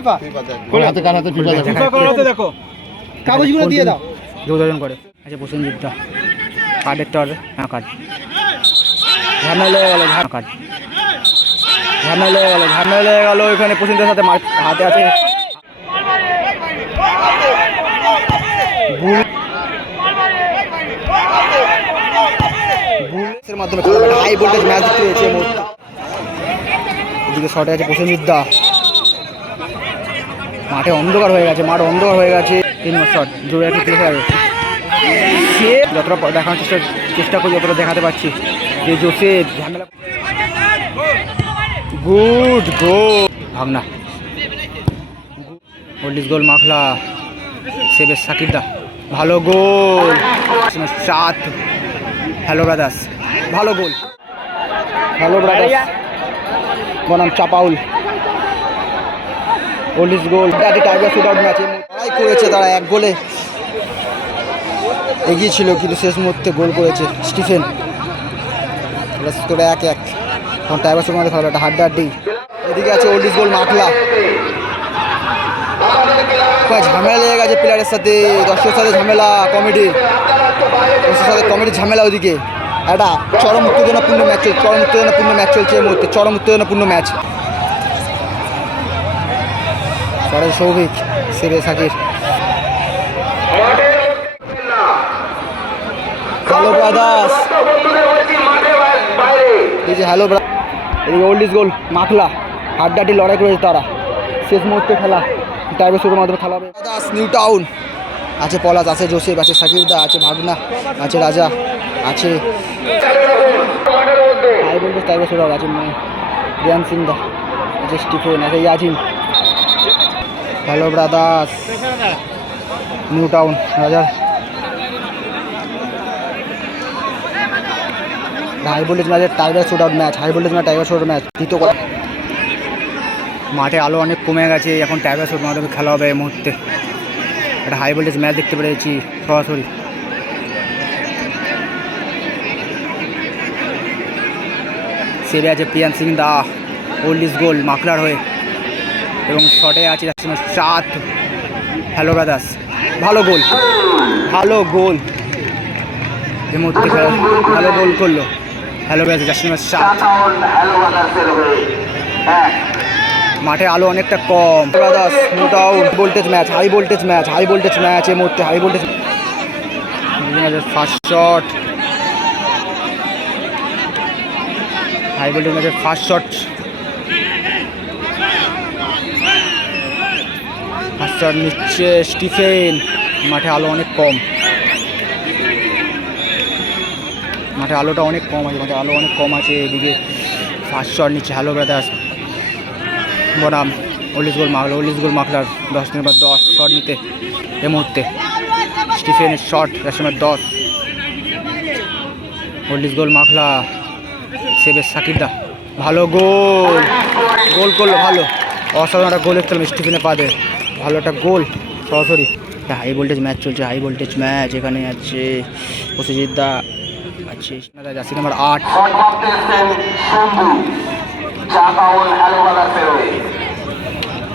FIFA হাতে কার হাতে FIFA দেখো? ফিফা দেখো? কাগজগুলো দিয়ে দাও। যোগাযোগ করে। আচ্ছা কার্ডের টর হ্যাঁ কার্ড ঝামেলা লেগে গেলো কার্ড ঝামেলা লেগে গেলো ঝামেলা লেগে গেলো। এখানে প্রসেনজিতের সাথে হাতে আছে। মাধ্যমে হাই ভোল্টেজ ম্যাচ দেখতে হয়েছে এদিকে শটে আছে প্রসেনজিৎ দা মাঠে অন্ধকার হয়ে গেছে, মাঠ অন্ধকার হয়ে গেছে। তিন শট জোরে একটু প্লেস হবে সে যতটা দেখানোর চেষ্টা চেষ্টা করি, যতটা দেখাতে পারছি। যে জোসেফ ঝামেলা গুড গোল। ভাগনা হোল্ডিস গোল মাখলা। সেবের সাকিরদা ভালো গোল। সাত। Hello brothers. ভালো গোল। Hello brothers. বনাম চাপাউল। ওল্ডিস গোল। দাদি টাইগার শুট আউট ম্যাচে লড়াই করেছে তারা এক গোলে। এগিয়ে ছিল কিন্তু শেষ মুহূর্তে গোল করেছে স্টিফেন। তোরা এক এক। এখন টাইগার শুট মধ্যে খেলা একটা হাড্ডা হাড্ডি এদিকে আছে গোল ঝামেলা লেগে গেছে প্লেয়ারের সাথে দর্শকের সাথে ঝামেলা দর্শকের সাথে ঝামেলা ওদিকে। একটা চরম উত্তেজনাপূর্ণ ম্যাচ চলছে চরম উত্তেজনাপূর্ণ ম্যাচ চলছে এই মুহূর্তে। চরম উত্তেজনাপূর্ণ ম্যাচ সরাই সৌভিক সেবে সাকির হ্যালো ব্রাদার্স এই যে hello bro old is goal Makhla. হাড্ডাটি লড়াই করেছে তারা। শেষ মুহূর্তে খেলা। টাইবের শুরুর মাধ্যমে খেলা হবে দাস নিউ টাউন আছে পলাশ, আছে জোসেফ, আছে সাকিরদা আছে ভাগনা আছে রাজা, আছে টাইবের শুরু আছে রিয়ান সিং দা, আছে স্টিফেন, আছে ইয়াজিম হ্যালো ব্রাদার্স নিউ টাউন রাজার হাই ভোল্টেজ ম্যাচের tiger shoot out match high voltage match tiger shoot match দ্বিতীয় কথা মাঠে আলো অনেক কমে গেছে, এখন টাইগার শুট মাধ্যমে খেলা হবে এই মুহূর্তে। একটা হাই ভোল্টেজ ম্যাচ দেখতে পেরেছি, সরাসরি। সেরে আছে প্রিয়ান সিং দা ওল্ড ইজ গোল মাকলার হয়ে। এবং শটে আছে সাত। হ্যালো ব্রাদার্স ভালো গোল। ভালো গোল। এই ভালো গোল করল। হ্যালো ব্রাদার্স জাসিমের সাত। মাঠে আলো অনেকটা কম। Brothers not out voltage match high voltage match high voltage match এই মুহূর্তে high voltage first shot high voltage ম্যাচের ফার্স্ট শট শট নিচ্ছে স্টিফেন। মাঠে আলো অনেক কম। মাঠে আলোটা অনেক কম আছে, মাঠে আলো অনেক কম আছে, এদিকে ফার্স্ট শট নিচ্ছে। হ্যালো ব্রাদার্স বনাম ওলিস গোল মাখলা ওলিস গোল মাখলার দশ দিনের পর দশ শট নিতে এ মুহূর্তে। স্টিফেনের শট সময় দশ। ওল্ডিস গোল মাখলা সেবের সাকিরদা ভালো গোল গোল করল, ভালো। অসাধারণ একটা গোল দেখতে পেলাম স্টিফেনের পাদে ভালো একটা গোল, সরাসরি। হাই ভোল্টেজ ম্যাচ চলছে হাই ভোল্টেজ ম্যাচ এখানে আছে প্রসেজিৎ দা, আছে জাসি নাম্বার আট।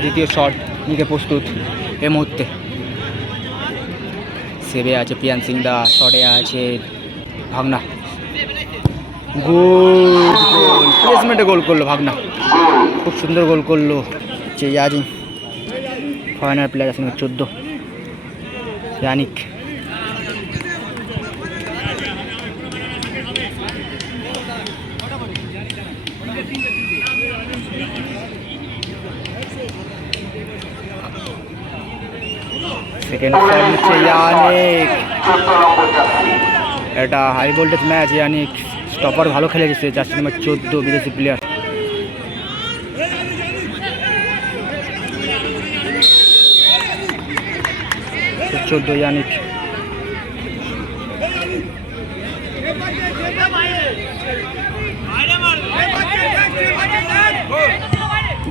দ্বিতীয় শট নিতে প্রস্তুত এই মুহূর্তে। সেবে আছে পিয়ান সিং দা শটে আছে ভাগনা। গোল প্লেসমেন্টে গোল করল ভাগনা। খুব সুন্দর গোল করল। যে ইয়াজিং ফরেনার প্লেয়ার আছে চোদ্দ ইয়ানিক সেকেন্ড নিচ্ছে ইয়ানিক এটা high voltage match Yannick stopper ভালো খেলে গেছে জার্সি নাম্বার চোদ্দ বিদেশি প্লেয়ার চোদ্দ ইয়ানিক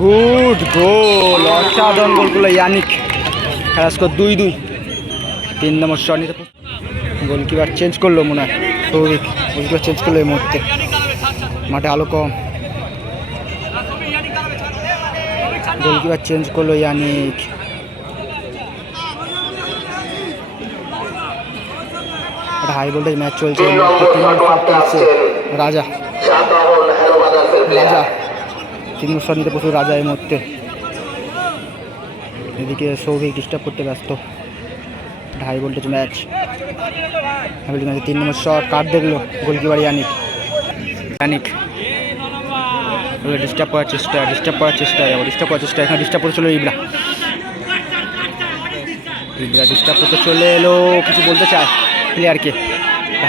গুড গোল, অসাধারণ গোল করল ইয়ানিক। খেলা স্কোর দুই দুই। তিন নম্বর শট নিতে গোলকিপার চেঞ্জ করল মনে হয়, সৌভিক। গোলকিপার চেঞ্জ করল এই মুহূর্তে। মাঠে আলো কম। গোলকিপার চেঞ্জ করল ইয়ানিক। হাই ভোল্টেজ ম্যাচ চলছে রাজা। রাজা, তিন শট নিতে প্রচুর রাজা এই মুহূর্তে। এদিকে সৌভিক ডিস্টার্ব করতে ব্যস্ত। High voltage match high voltage ম্যাচে তিন নম্বর শট কাট দেখল? গোলকিপার ইয়ানিক ইয়ানিক ডিস্টার্ব করার চেষ্টা ডিস্টার্ব করার চেষ্টা ডিস্টার্ব করার চেষ্টা। এখানে ডিস্টার্ব করতে চলে ইবরা। ইবরা ডিস্টার্ব করতে চলে এলো, কিছু বলতে চায়? প্লেয়ারকে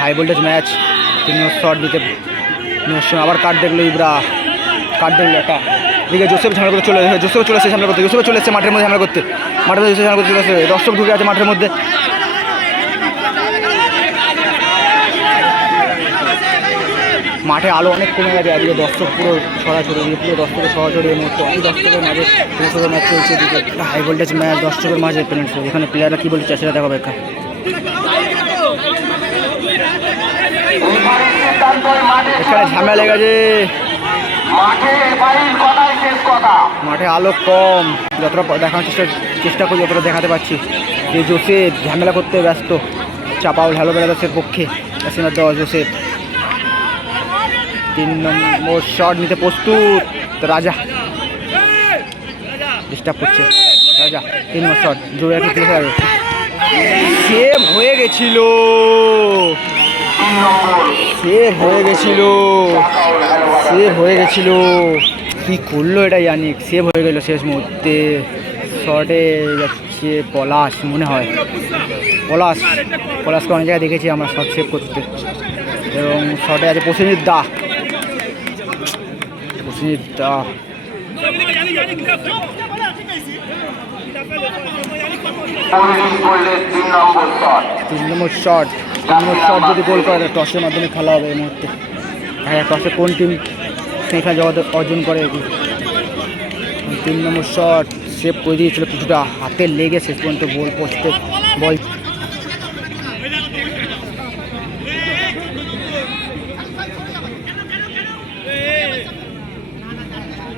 হাই ভোল্টেজ ম্যাচ তিন শট দিতে আবার কাট দেখল ইবরা। কাট দেখল একটা। এদিকে জোসেফ ঝামেলা করতে চলে জোসেফ চলে এসেছে ঝামেলা করতে। জোসেফ চলে এসেছে মাঠের মধ্যে ঝামেলা করতে। মাঠের মধ্যে ঝামেলা করতে চলে এসেছে। দর্শক ঢুকে আছে মাঠের মধ্যে। মাঠে আলো অনেক কমে গেছে আজকে দর্শক পুরো ছড়াছড়ি, এদিকে পুরো দর্শকের ছড়াছড়ি এই মুহূর্তে। অনেক দর্শকের মাঝে দর্শকের ম্যাচ চলছে এদিকে। হাই ভোল্টেজ ম্যাচ দর্শকের মাঝে পেলেন্স এখানে প্লেয়াররা কী বলছে সেটা দেখাবে একা। এখানে ঝামেলা লেগে গেছে মাঠে আলো কম। যতটা দেখানোর চেষ্টা চেষ্টা করি যতটা দেখাতে পারছি। যে জোসেফ ঝামেলা করতে ব্যস্ত। চাপাউল হ্যালো বেড়াদাসের পক্ষে। দেওয়া জোসেফ। তিন নম্বর শট নিতে প্রস্তুত। রাজা। ডিস্টার্ব করছে। রাজা তিন নম্বর শট জোরে সেভ হয়ে গেছিল সেভ হয়ে গেছিল সেভ হয়ে গেছিল কি করল এটা ইয়ানিক সেভ হয়ে গেল শেষ মুহূর্তে শটে যাচ্ছে পলাশ মনে হয় পলাশ পলাশকে অনেক জায়গায় দেখেছি আমরা শট সেভ করতে এবং শটে আছে প্রসেনজিৎ দা প্রসেনজিৎ দা তিন নম্বর শট তিন নম্বর শট যদি গোল করে টসের মাধ্যমে খেলা হবে এই মুহূর্তে। হ্যাঁ টসে কোন টিম সেখানে জগৎ অর্জন করে? কি তিন নম্বর শট সেভ করে দিয়েছিল কিছুটা। হাতে লেগে শেষ পর্যন্ত বল পোস্টে বল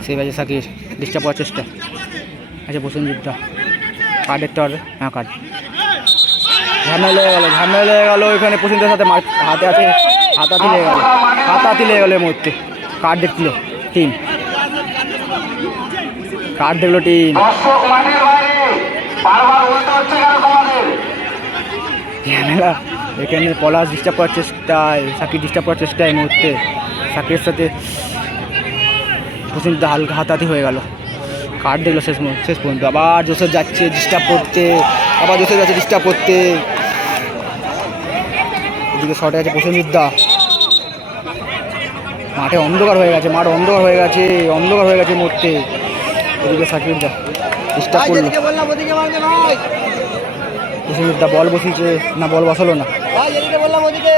সেভ আছে সাকির ডিস্টার্ব করার চেষ্টা। আচ্ছা প্রসেনজিৎটা কার্ড দেখতে পারবে হ্যাঁ কার্ড। ঝামেলা লেগে গেলো, ঝামেলা লেগে গেলো এখানে প্রসেনজিতের সাথে হাতে আছে হাতাতি লেগে গেলো। হাতাতি লেগে গেলো এই মুহূর্তে। কার্ড দেখছিল টিম কার্ড দেখল টিম ঝামেলা। এখানে পলাশ ডিস্টার্ব করার চেষ্টায় সাকিব ডিস্টার্ব করার চেষ্টায় এই মুহূর্তে। সাকিবের সাথে প্রসেনজিৎ হালকা হাতাহাতি হয়ে গেল। কার্ড দেখল শেষ শেষ পর্যন্ত। আবার জোসেফ যাচ্ছে ডিস্টার্ব করতে আবার জোসেফ যাচ্ছে ডিস্টার্ব করতে। এদিকে শটে আছে প্রসেনজিৎ দা মাঠে অন্ধকার হয়ে গেছে মাঠ অন্ধকার হয়ে গেছে অন্ধকার হয়ে গেছে মুহূর্তে। এদিকে সাকিব দা ডিস্টার্ব করল। বললাম ওদিকে মারবে ভাই। প্রসেনজিৎ দা বল বসিয়েছে না বল বসালো না। বললাম ওদিকে।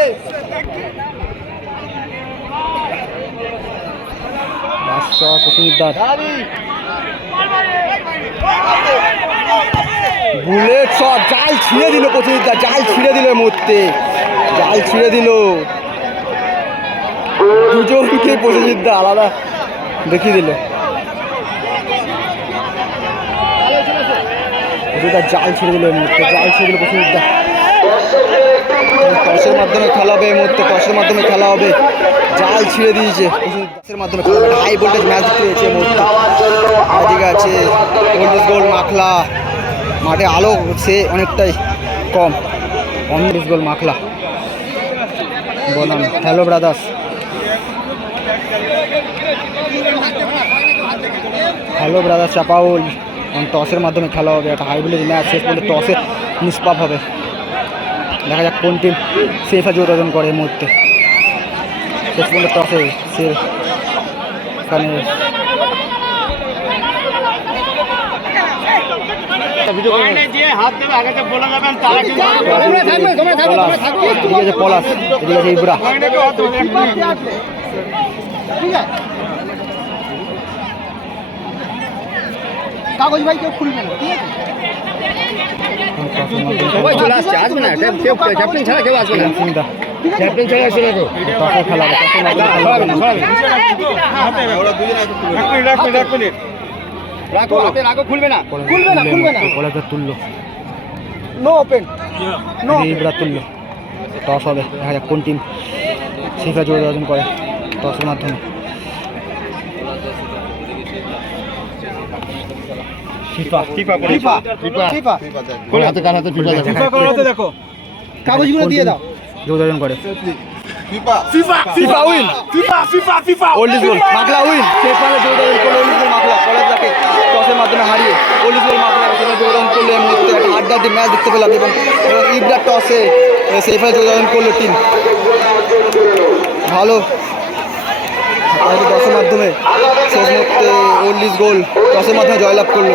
বুলেট শট জাল ছিঁড়ে দিল প্রতিযোগিতা, জাল ছিঁড়ে দিল মূর্তি জাল ছিঁড়ে দিল। দুজনকে প্রতিযোগিতা আলাদা দেখিয়ে দিল। জাল ছিঁড়ে দিল জাল ছিঁড়ে দিল প্রতিযোগিতা। টসের মাধ্যমে খেলা হবে, এই মুহূর্তে টসের মাধ্যমে খেলা হবে। জাল ছিঁড়ে দিয়েছে। টসের মাধ্যমে হাই ভোল্টেজ ম্যাচ দেখতে এই মুহূর্তে। আছে গোল্ডেস গোল মাখলা। মাঠে আলো সে অনেকটাই কম। অমৃত গোল মাখলা। বনাম। হ্যালো ব্রাদার্স হ্যালো ব্রাদার্স চাপাউল। টসের মাধ্যমে খেলা হবে। একটা হাই ভোল্টেজ ম্যাচ শেষ পর্যন্ত টসে নিষ্পাপ হবে। দেখা যাক কোন টিম সেফ জোর অর্জন করে এই মুহূর্তে। শেষ পর্যন্ত টসে সে এখানে পলাশ এদিকে আছে পলাশ এদিকে আছে ইব্রা কাগজ ভাই কেউ খুলবে না ঠিক আছে? সবাই চলে আসছে আসবে না কেউ ক্যাপ্টেন ছাড়া কেউ আসবে না। ক্যাপ্টেন চলে আসবে না তো খেলা হবে টসের মাধ্যমে খেলা হবে রাখো। হাতে রাখো খুলবে না। খুলবে না, খুলবে না। কলেজটা তুললো। নো ওপেন নো ইবরা তুললো। টস হবে দেখা যাক কোন টিম সেফা জোর অর্জন করে টসের মাধ্যমে FIFA FIFA FIFA FIFA FIFA কোন হাতে কার হাতে ফিফা দেখো। কাগজগুলো দিয়ে দাও। অর্জন করে। FIFA FIFA win FIFA FIFA FIFA old goal Makhla win সেফারে জোর করল ওল্ড গোল মাকলা কলেজটাকে টসের মাধ্যমে হারিয়ে ওল্ড গোল মাকলা সেফা জোর করল এই মুহূর্তে একটা আড্ডাটি ম্যাচ দেখতে পেলাম এবং ইবরা টসে করল টিম ভালো। টসের মাধ্যমে শেষ মুহূর্তে ওল্ড গোল টসের মাধ্যমে জয়লাভ করল।